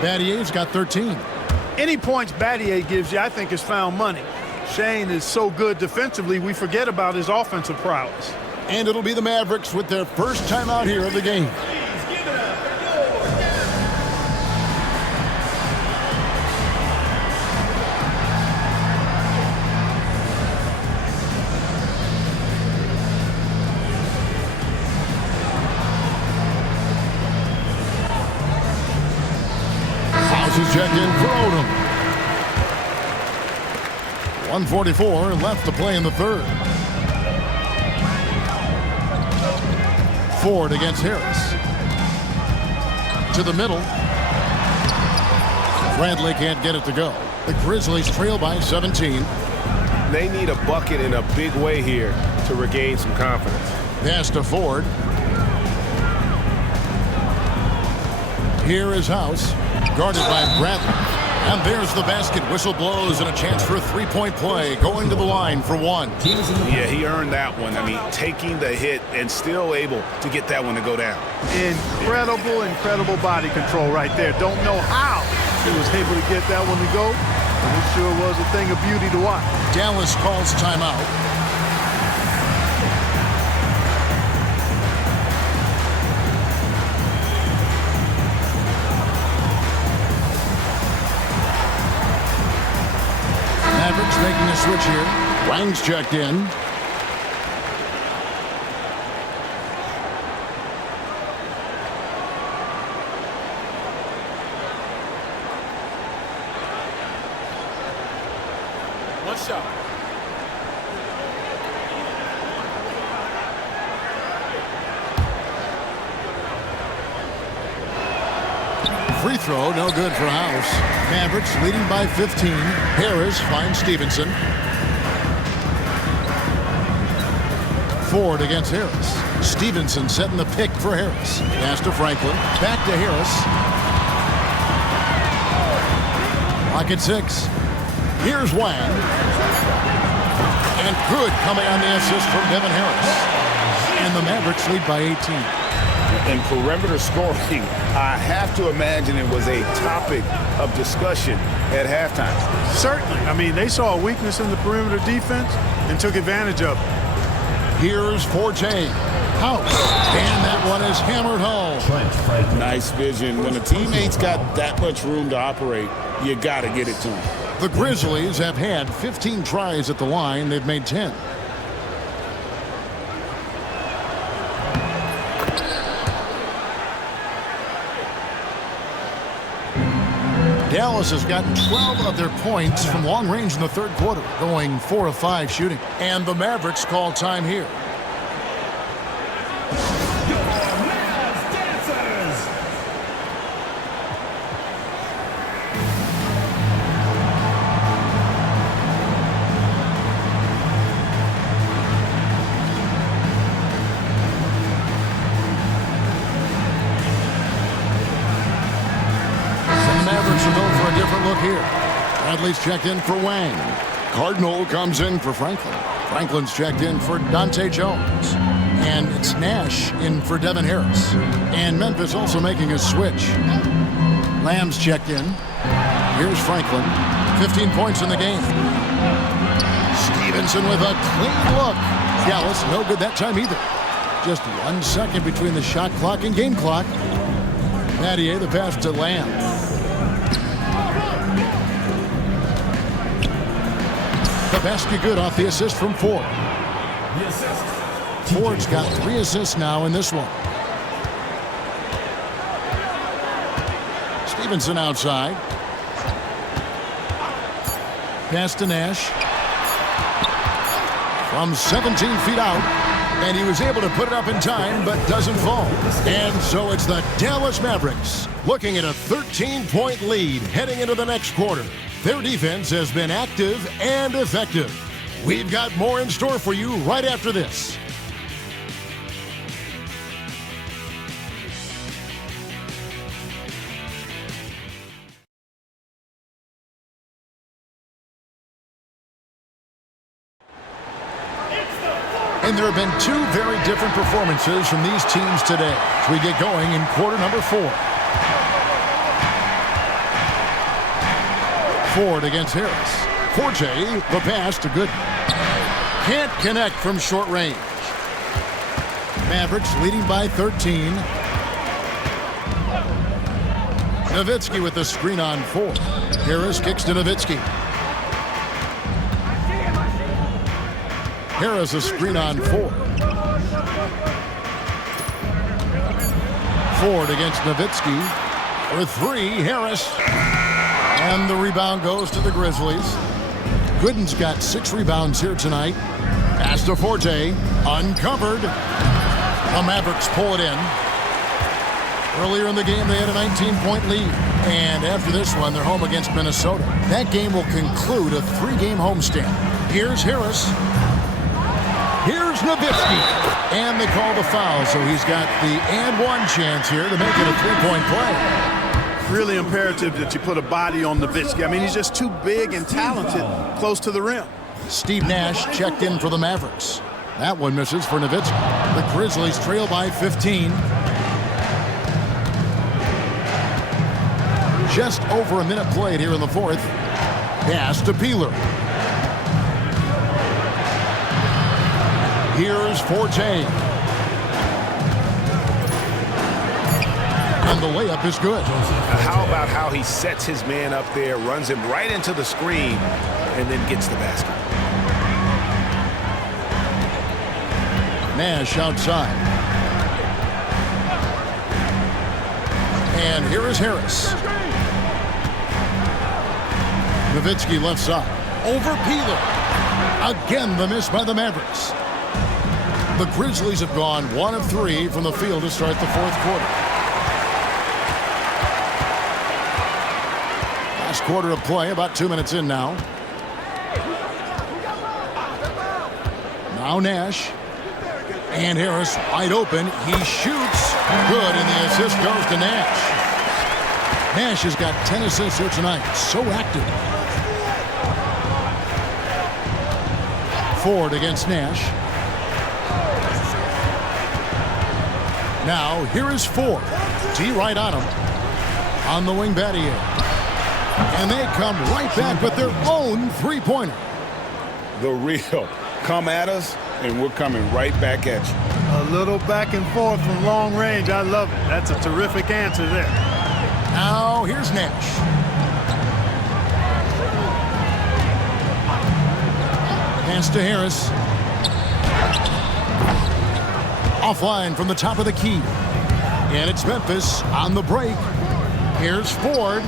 Battier's got 13. Any points Battier gives you, I think, is found money. Shane is so good defensively, we forget about his offensive prowess. And it'll be the Mavericks with their first time out here of the game. Is checked in for Odom. 1:44 left to play in the 3rd. Ford against Harris. To the middle. Bradley can't get it to go. The Grizzlies trail by 17. They need a bucket in a big way here to regain some confidence. Pass to Ford. Here is House. Guarded by Bradley. And there's the basket. Whistle blows and a chance for a 3-point play. Going to the line for 1. Yeah, he earned that one. I mean, taking the hit and still able to get that one to go down. Incredible body control right there. Don't know how he was able to get that one to go, And it sure was a thing of beauty to watch. Dallas calls timeout. Mavericks making a switch here. Wang's checked in. One shot. Free throw, no good for House. Mavericks leading by 15. Harris finds Stevenson. Ford against Harris. Stevenson setting the pick for Harris. Pass to Franklin. Back to Harris. Lock at 6. Here's Wang. And good coming on the assist from Devin Harris. And the Mavericks lead by 18. In perimeter scoring, I have to imagine it was a topic of discussion at halftime. Certainly. I mean, they saw a weakness in the perimeter defense and took advantage of it. Here's Forte. House. And that one is hammered home. Nice vision. When a teammate's got that much room to operate, you got to get it to him. The Grizzlies have had 15 tries at the line. They've made 10. Dallas has gotten 12 of their points from long range in the third quarter, going 4 of 5 shooting. And the Mavericks call time here. Here. Bradley's checked in for Wang. Cardinal comes in for Franklin. Franklin's checked in for Dante Jones. And it's Nash in for Devin Harris. And Memphis also making a switch. Lamb's checked in. Here's Franklin. 15 points in the game. Stevenson with a clean look. Dallas no good that time either. Just 1 second between the shot clock and game clock. Mathieu the pass to Lamb. The basket good off the assist from Ford. Ford's got 3 assists now in this one. Stevenson outside. Pass to Nash. From 17 feet out. And he was able to put it up in time, but doesn't fall. And so it's the Dallas Mavericks looking at a 13-point lead heading into the next quarter. Their defense has been active and effective. We've got more in store for you right after this. And there have been 2 very different performances from these teams today as we get going in quarter number 4. Ford against Harris. Forte, the pass to Gooden. Can't connect from short range. Mavericks leading by 13. Nowitzki with the screen on Ford. Harris kicks to Nowitzki. Harris a screen on Ford. Ford against Nowitzki. For 3, Harris. And the rebound goes to the Grizzlies. Gooden's got 6 rebounds here tonight. Pass to Forte. Uncovered. The Mavericks pull it in. Earlier in the game, they had a 19-point lead. And after this one, they're home against Minnesota. That game will conclude a 3-game homestand. Here's Harris. Here's Nowitzki. And they call the foul, so he's got the and 1 chance here to make it a 3-point play. Really imperative that you put a body on Nowitzki. I mean, he's just too big and talented close to the rim. Steve Nash checked in for the Mavericks. That one misses for Nowitzki. The Grizzlies trail by 15. Just over a minute played here in the fourth. Pass to Peeler. Here's Forte. And the layup is good. How about how he sets his man up there, runs him right into the screen, and then gets the basket. Nash outside. And here is Harris. Nowitzki left side. Over Peeler. Again, the miss by the Mavericks. The Grizzlies have gone 1 of 3 from the field to start the fourth quarter. Last quarter of play, about 2 minutes in now. Now Nash. And Harris wide open. He shoots. Good, and the assist goes to Nash. Nash has got 10 assists here tonight. So active. Ford against Nash. Now, here is Ford. T right on him. On the wing, Battier. And they come right back with their own three-pointer. The real. Come at us, and we're coming right back at you. A little back and forth from long range. I love it. That's a terrific answer there. Now, here's Nash. Pass to Harris. Offline from the top of the key. And it's Memphis on the break. Here's Ford.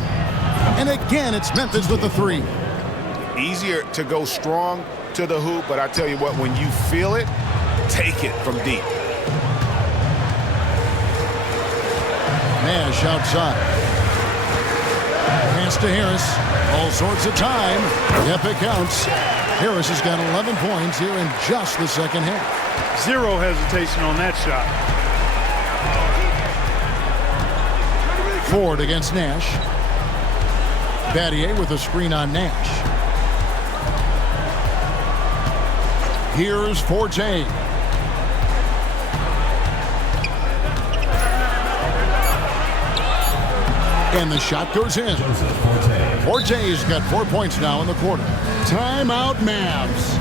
And again, it's Memphis with the three. Easier to go strong to the hoop, but I tell you what, when you feel it, take it from deep. Nash outside. Pass to Harris. All sorts of time. Yep, it counts. Harris has got 11 points here in just the second half. Zero hesitation on that shot. Ford against Nash. Battier with a screen on Nash. Here's Forte. And the shot goes in. Forte's got 4 points now in the quarter. Timeout, Mavs.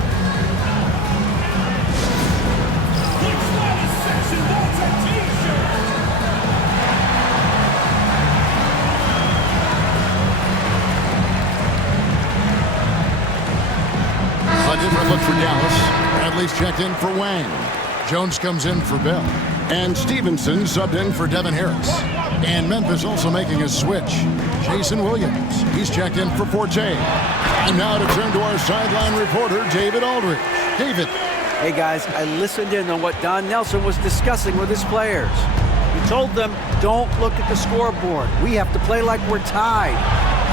A different look for Dallas. Bradley's checked in for Wang. Jones comes in for Bell. And Stevenson subbed in for Devin Harris. And Memphis also making a switch. Jason Williams. He's checked in for Forte. And now to turn to our sideline reporter, David Aldridge. David. Hey, guys, I listened in on what Don Nelson was discussing with his players. He told them, don't look at the scoreboard. We have to play like we're tied.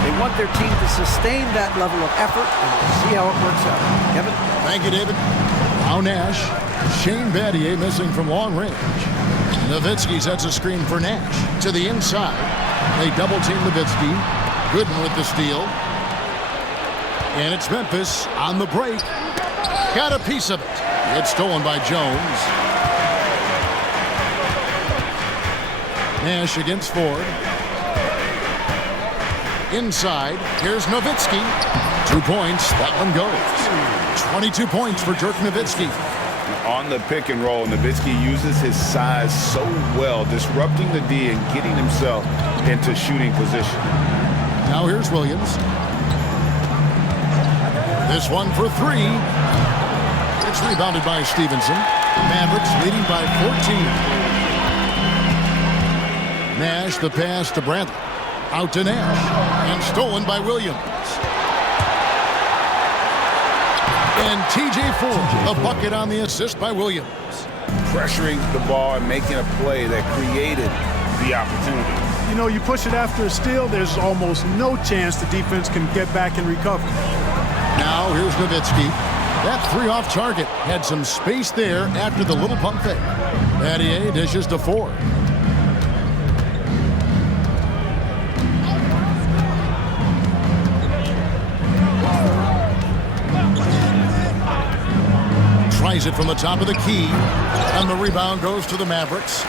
They want their team to sustain that level of effort, and we'll see how it works out. Kevin? Thank you, David. Now Nash. Shane Battier missing from long range. Nowitzki sets a screen for Nash. To the inside. They double-team Nowitzki. Gooden with the steal. And it's Memphis on the break. Got a piece of it. It's stolen by Jones. Nash against Ford. Inside. Here's Nowitzki. 2 points. That one goes. 22 points for Dirk Nowitzki. On the pick and roll, Nowitzki uses his size so well, disrupting the D and getting himself into shooting position. Now here's Williams. This one for three. It's rebounded by Stevenson. Mavericks leading by 14. Nash the pass to Bradley. Out to Nash. And stolen by Williams. And TJ Ford, a bucket on the assist by Williams. Pressuring the ball and making a play that created the opportunity. You know, you push it after a steal, there's almost no chance the defense can get back and recover. Now here's Nowitzki. That three off target had some space there after the little pump fake. Battier dishes to Ford. Tries it from the top of the key, and the rebound goes to the Mavericks.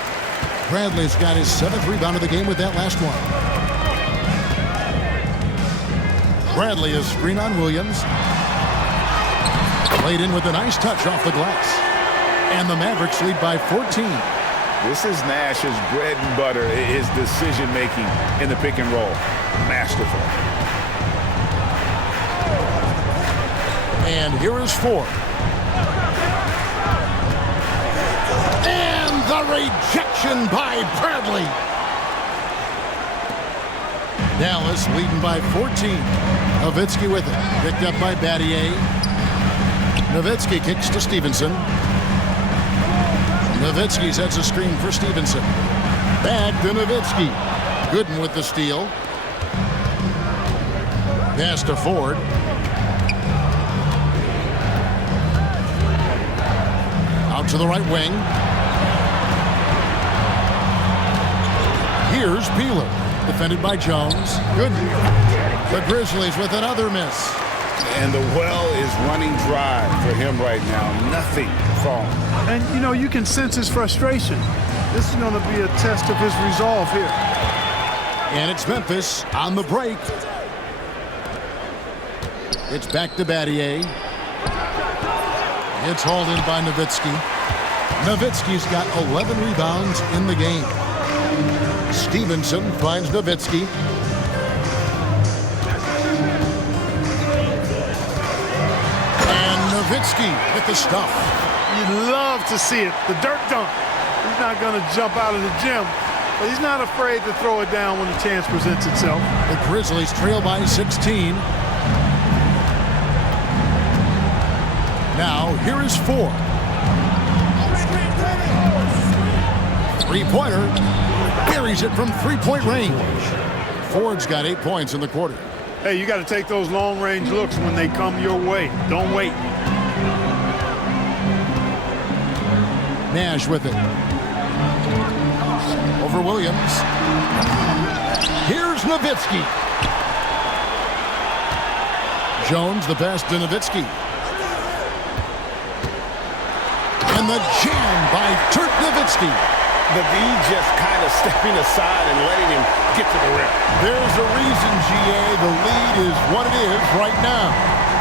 Bradley's got his 7th rebound of the game with that last one. Bradley is screen on Williams. Played in with a nice touch off the glass. And the Mavericks lead by 14. This is Nash's bread and butter, his decision-making in the pick and roll. Masterful. And here is Ford. And the rejection by Bradley. Dallas leading by 14. Nowitzki with it. Picked up by Battier. Nowitzki kicks to Stevenson. Nowitzki sets a screen for Stevenson. Back to Nowitzki. Gooden with the steal. Pass to Ford. Out to the right wing. Here's Peeler. Defended by Jones. Gooden. The Grizzlies with another miss. And the well is running dry for him right now. Nothing falling. And, you know, you can sense his frustration. This is going to be a test of his resolve here. And it's Memphis on the break. It's back to Battier. It's hauled in by Nowitzki. Nowitzki's got 11 rebounds in the game. Stevenson finds Nowitzki. Nowitzki with the stuff. You'd love to see it. The dirt dunk. He's not going to jump out of the gym, but he's not afraid to throw it down when the chance presents itself. The Grizzlies trail by 16. Now, here is Ford. Three-pointer. Buries it from three-point range. Ford's got 8 points in the quarter. Hey, you got to take those long-range looks when they come your way. Don't wait. Nash with it. Over Williams. Here's Nowitzki. Jones, the pass to Nowitzki. And the jam by Dirk Nowitzki. The V just kind of stepping aside and letting him get to the rim. There's a reason, GA. The lead is what it is right now.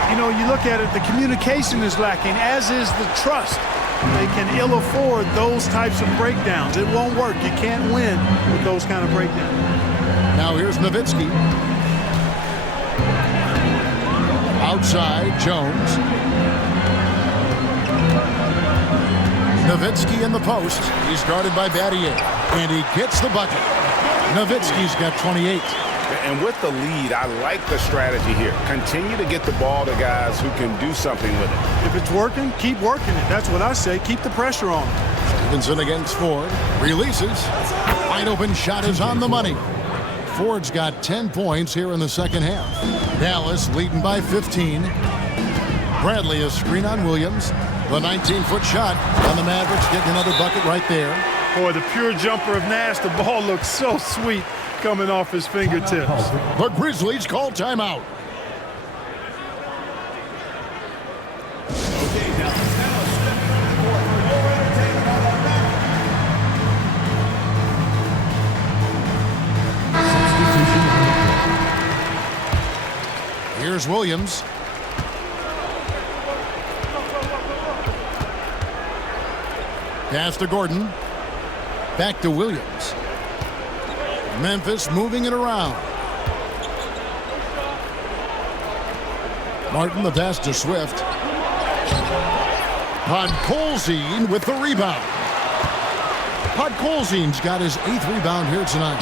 You know, you look at it, the communication is lacking, as is the trust. They can ill afford those types of breakdowns. It won't work. You can't win with those kind of breakdowns. Now here's Nowitzki. Outside, Jones. Nowitzki in the post. He's guarded by Battier. And he gets the bucket. Nowitzki's got 28. And with the lead, I like the strategy here. Continue to get the ball to guys who can do something with it. If it's working, keep working it. That's what I say. Keep the pressure on. Stevenson against Ford. Releases. Wide open shot is on the money. Ford's got 10 points here in the second half. Dallas leading by 15. Bradley is screen on Williams. The 19-foot shot. And the Mavericks getting another bucket right there. Boy, the pure jumper of Nash. The ball looks so sweet coming off his fingertips. The Grizzlies call timeout. Here's Williams. Pass to Gordon. Back to Williams. Memphis moving it around. Martin the pass to Swift. Podkolzin with the rebound. Podkolzin's got his 8th rebound here tonight.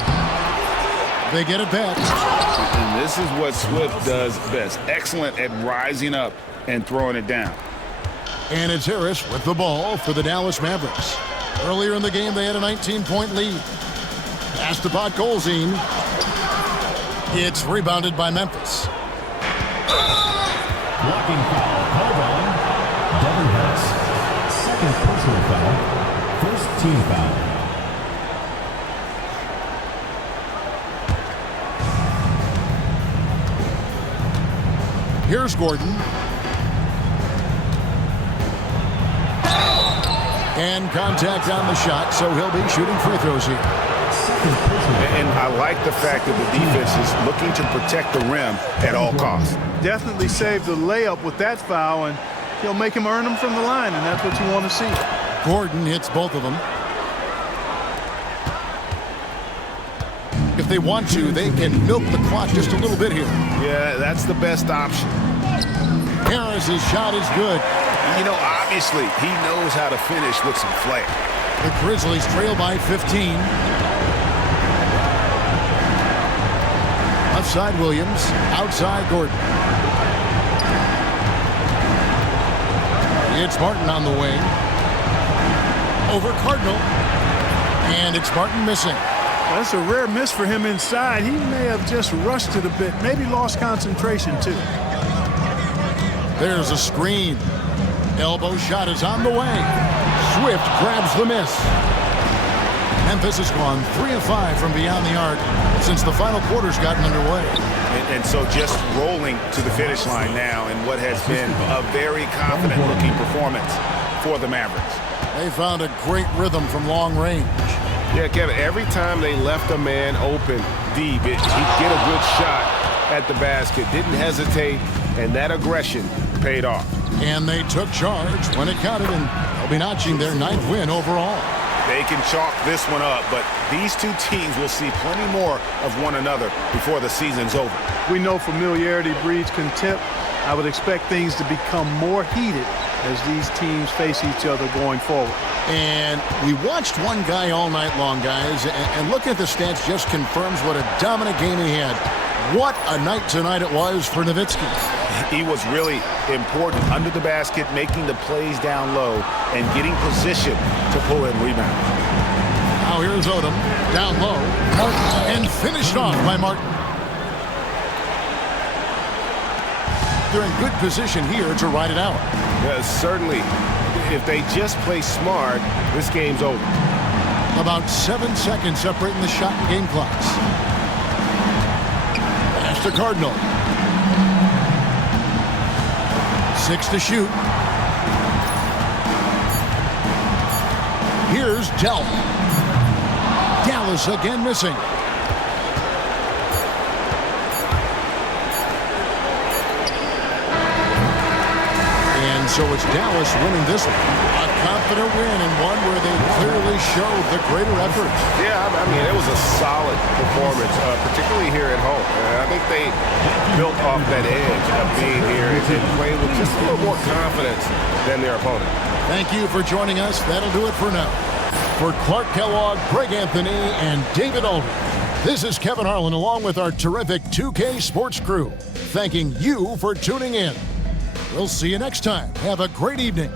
They get it back. And this is what Swift does best. Excellent at rising up and throwing it down. And it's Harris with the ball for the Dallas Mavericks. Earlier in the game, they had a 19-point lead. Pass to Podkolzin. It's rebounded by Memphis. Blocking foul called on Devin Harris. Second personal foul. First team foul. Here's Gordon. And contact on the shot, so he'll be shooting free throws here. Second personal And I like the fact that the defense is looking to protect the rim at all costs. Definitely saved the layup with that foul, and he'll make him earn them from the line, and that's what you want to see. Gordon hits both of them. If they want to, they can milk the clock just a little bit here. Yeah, that's the best option. Harris's shot is good. You know, obviously, he knows how to finish with some flair. The Grizzlies trail by 15. Left side Williams, outside Gordon. It's Martin on the wing. Over Cardinal. And it's Martin missing. That's a rare miss for him inside. He may have just rushed it a bit, maybe lost concentration too. There's a screen. Elbow shot is on the way. Swift grabs the miss. Memphis has gone 3 of 5 from beyond the arc since the final quarter's gotten underway. And so just rolling to the finish line now in what has been a very confident-looking performance for the Mavericks. They found a great rhythm from long range. Yeah, Kevin, every time they left a man open deep, he'd get a good shot at the basket, didn't hesitate, and that aggression paid off. And they took charge when it counted, and they'll be notching their 9th win overall. They can chalk this one up, but these two teams will see plenty more of one another before the season's over. We know familiarity breeds contempt. I would expect things to become more heated as these teams face each other going forward. And we watched one guy all night long, guys, and looking at the stats just confirms what a dominant game he had. What a night tonight it was for Nowitzki. He was really important under the basket, making the plays down low and getting position to pull in rebounds. Now here's Odom, down low, and finished off by Martin. They're in good position here to ride it out. Certainly, if they just play smart, this game's over. About 7 seconds separating the shot and game clocks. Pass to Cardinal. 6 to shoot. Here's Dell. Dallas again missing. And so it's Dallas winning this one. A confident win and one where they clearly showed the greater effort. Yeah, I mean, it was a solid performance, particularly here at home. I think they built off that edge of being here and played with just a little more confidence than their opponent. Thank you for joining us. That'll do it for now. For Clark Kellogg, Greg Anthony, and David Aldridge, this is Kevin Harlan along with our terrific 2K Sports crew, thanking you for tuning in. We'll see you next time. Have a great evening.